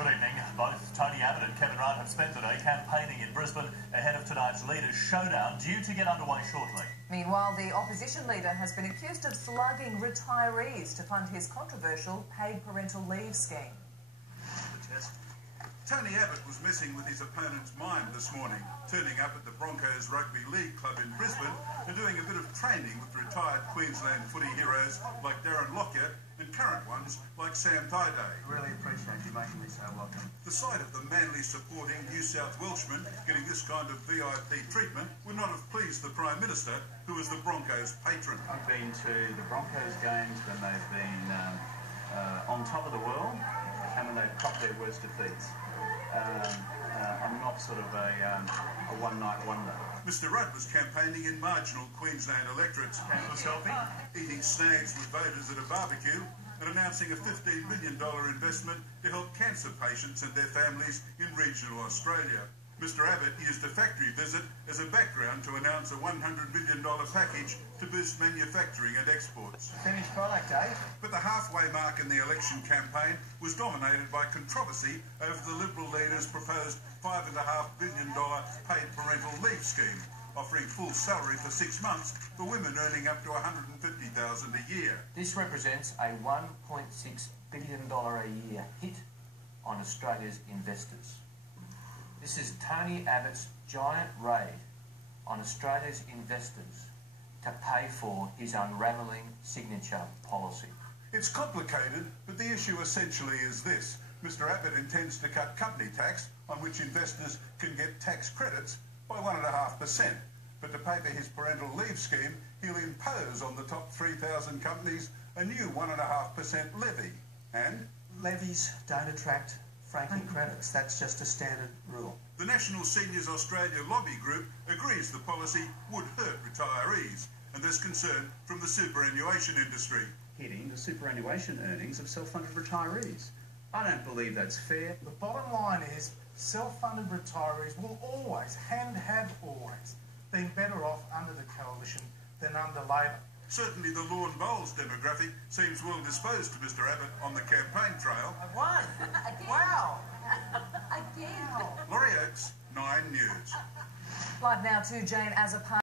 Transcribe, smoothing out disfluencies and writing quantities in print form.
Good evening. Both Tony Abbott and Kevin Rudd have spent the day campaigning in Brisbane ahead of tonight's Leaders' Showdown, due to get underway shortly. Meanwhile, the opposition leader has been accused of slugging retirees to fund his controversial paid parental leave scheme. Tony Abbott was messing with his opponent's mind this morning, turning up at the Broncos Rugby League Club in Brisbane and doing a bit of training with retired Queensland footy heroes like Darren Lockyer and current ones like Sam Thaiday. Really appreciate you making me so welcome. The sight of the manly supporting New South Welshman getting this kind of VIP treatment would not have pleased the Prime Minister, who is the Broncos' patron. I've been to the Broncos games when they've been on top of the world and when they've copped their worst defeats. I'm not sort of a one-night wonder. Mr Rudd was campaigning in marginal Queensland electorates, eating snags with voters at a barbecue and announcing a $15 million investment to help cancer patients and their families in regional Australia. Mr Abbott used a factory visit as a background to announce a $100 million package to boost manufacturing and exports. Finished product, eh? But the halfway mark in the election campaign was dominated by controversy over the Liberal leader's proposed $5.5 billion paid parental leave scheme, offering full salary for 6 months for women earning up to $150,000 a year. This represents a $1.6 billion a year hit on Australia's investors. This is Tony Abbott's giant raid on Australia's investors to pay for his unravelling signature policy. It's complicated, but the issue essentially is this. Mr Abbott intends to cut company tax, on which investors can get tax credits, by 1.5%. But to pay for his parental leave scheme, he'll impose on the top 3,000 companies a new 1.5% levy. And levies don't attract franking credits. That's just a standard rule. the National Seniors Australia Lobby Group agrees the policy would hurt retirees, and there's concern from the superannuation industry. Hitting the superannuation earnings of self-funded retirees. I don't believe that's fair. The bottom line is self-funded retirees will always, and have always, been better off under the Coalition than under Labor. Certainly the lawn bowls demographic seems well disposed to Mr Abbott on the campaign trail. I won. Wow. Again. Laurie Oakes, 9 News. Live now to Jane as a part